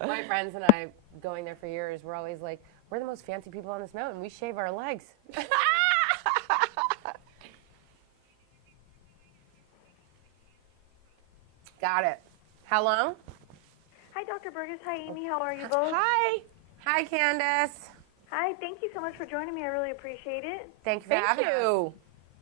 My friends and I, going there for years, we're always like, we're the most fancy people on this mountain. We shave our legs. Got it. How long? Hi, Dr. Burgess. Hi, Amy. How are you both? Hi. Hi, Candace. Hi. Thank you so much for joining me. I really appreciate it. Thank you for Thank having us. you.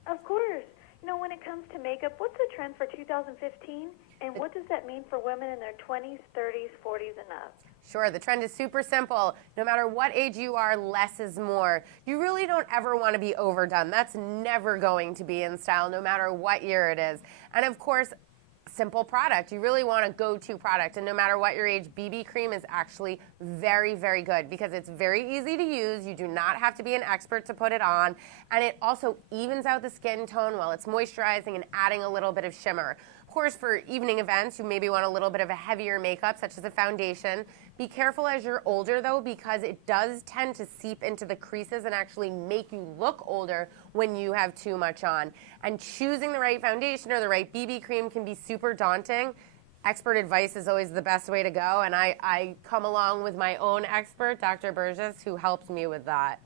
Of course. You know, when it comes to makeup, what's the trend for 2015? And what does that mean for women in their 20s, 30s, 40s, and up? Sure, the trend is super simple. No matter what age you are, less is more. You really don't ever want to be overdone. That's never going to be in style, no matter what year it is. And of course, simple product. You really want a go-to product, and no matter what your age, BB cream is actually very, very good because it's very easy to use. You do not have to be an expert to put it on, and it also evens out the skin tone while it's moisturizing and adding a little bit of shimmer. Of course, for evening events, you maybe want a little bit of a heavier makeup, such as a foundation. Be careful as you're older, though, because it does tend to seep into the creases and actually make you look older when you have too much on. And choosing the right foundation or the right BB cream can be super daunting. Expert advice is always the best way to go, and I come along with my own expert, Dr. Burgess, who helps me with that.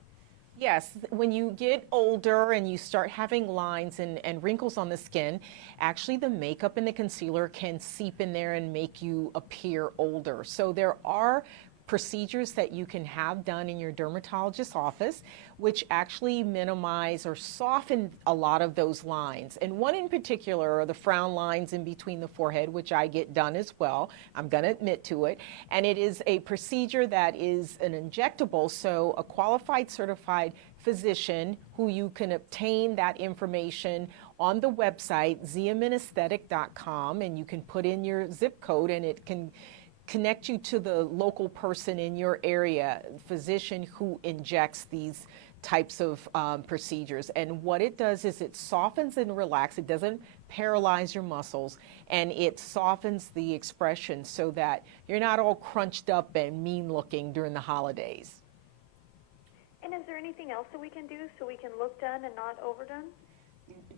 Yes, when you get older and you start having lines and wrinkles on the skin, actually the makeup and the concealer can seep in there and make you appear older. So there are procedures that you can have done in your dermatologist's office, which actually minimize or soften a lot of those lines. And one in particular are the frown lines in between the forehead, which I get done as well. I'm going to admit to it. And it is a procedure that is an injectable, so a qualified, certified physician who you can obtain that information on the website, xiamenaesthetic.com, and you can put in your zip code and it can connect you to the local person in your area, physician who injects these types of procedures. And what it does is it softens and relaxes. It doesn't paralyze your muscles, and it softens the expression so that you're not all crunched up and mean looking during the holidays. And is there anything else that we can do so we can look done and not overdone?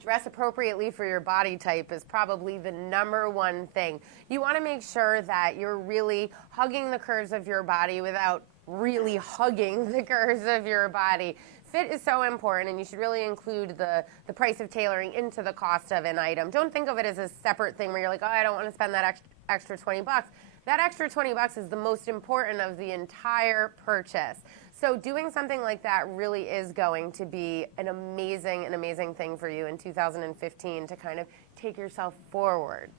Dress appropriately for your body type is probably the number one thing. You want to make sure that you're really hugging the curves of your body without really hugging the curves of your body. Fit is so important, and you should really include the price of tailoring into the cost of an item. Don't think of it as a separate thing where you're like, oh, I don't want to spend that extra 20 bucks. That extra 20 bucks is the most important of the entire purchase. So doing something like that really is going to be an amazing thing for you in 2015 to kind of take yourself forward.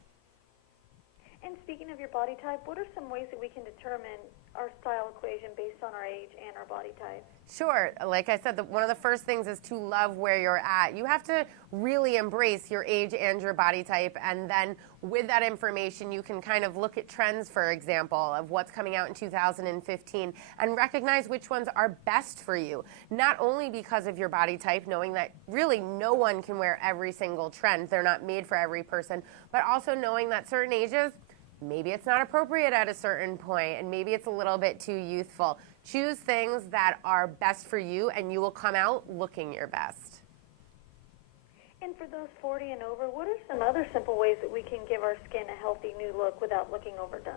And speaking of your body type, what are some ways that we can determine our style equation based on our age and our body type? Sure. Like I said, one of the first things is to love where you're at. You have to really embrace your age and your body type, and then with that information, you can kind of look at trends, for example, of what's coming out in 2015 and recognize which ones are best for you. Not only because of your body type, knowing that really no one can wear every single trend. They're not made for every person, but also knowing that certain ages, maybe it's not appropriate at a certain point, and maybe it's a little bit too youthful. Choose things that are best for you, and you will come out looking your best. And for those 40 and over, what are some other simple ways that we can give our skin a healthy new look without looking overdone?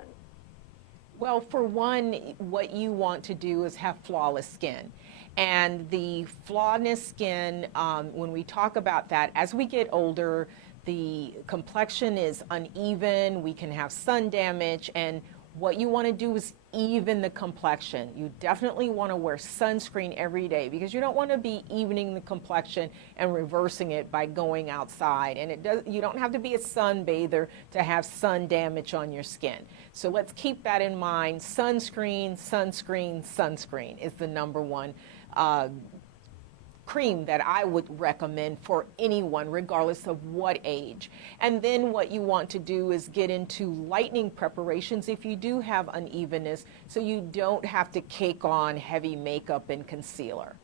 Well, for one, what you want to do is have flawless skin. And the flawless skin, when we talk about that, as we get older, the complexion is uneven, we can have sun damage, and what you want to do is even the complexion. You definitely want to wear sunscreen every day because you don't want to be evening the complexion and reversing it by going outside. And you don't have to be a sunbather to have sun damage on your skin. So let's keep that in mind. Sunscreen, sunscreen, sunscreen is the number one cream that I would recommend for anyone, regardless of what age. And then what you want to do is get into lightening preparations if you do have unevenness, so you don't have to cake on heavy makeup and concealer.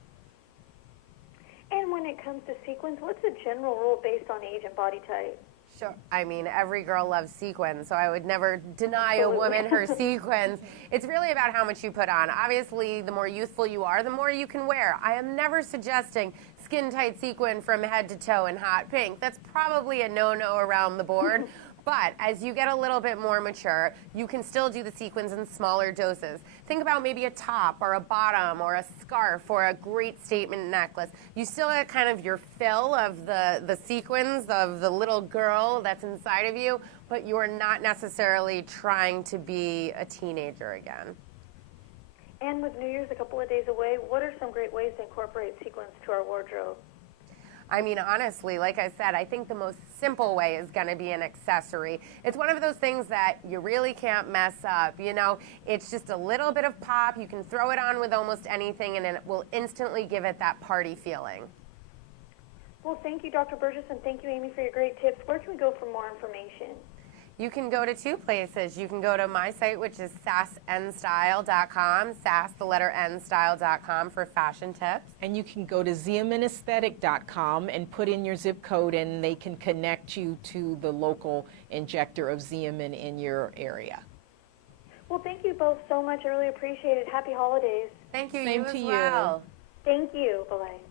And when it comes to sequins, what's the general rule based on age and body type? Sure. I mean, every girl loves sequins, so I would never deny a woman her sequins. It's really about how much you put on. Obviously, the more youthful you are, the more you can wear. I am never suggesting skin-tight sequin from head to toe in hot pink. That's probably a no-no around the board. But as you get a little bit more mature, you can still do the sequins in smaller doses. Think about maybe a top or a bottom or a scarf or a great statement necklace. You still get kind of your fill of the sequins of the little girl that's inside of you, but you are not necessarily trying to be a teenager again. And with New Year's a couple of days away, what are some great ways to incorporate sequins to our wardrobe? I mean, honestly, like I said, I think the most simple way is going to be an accessory. It's one of those things that you really can't mess up. You know, it's just a little bit of pop. You can throw it on with almost anything, and it will instantly give it that party feeling. Well, thank you, Dr. Burgess, and thank you, Amy, for your great tips. Where can we go for more information? You can go to two places. You can go to my site, which is sassnstyle.com, sass, the letter N, style.com for fashion tips. And you can go to xiamenaesthetic.com and put in your zip code, and they can connect you to the local injector of Xiamen in your area. Well, thank you both so much. I really appreciate it. Happy holidays. Thank you. Same you to as you. well. Thank you. Bye-bye.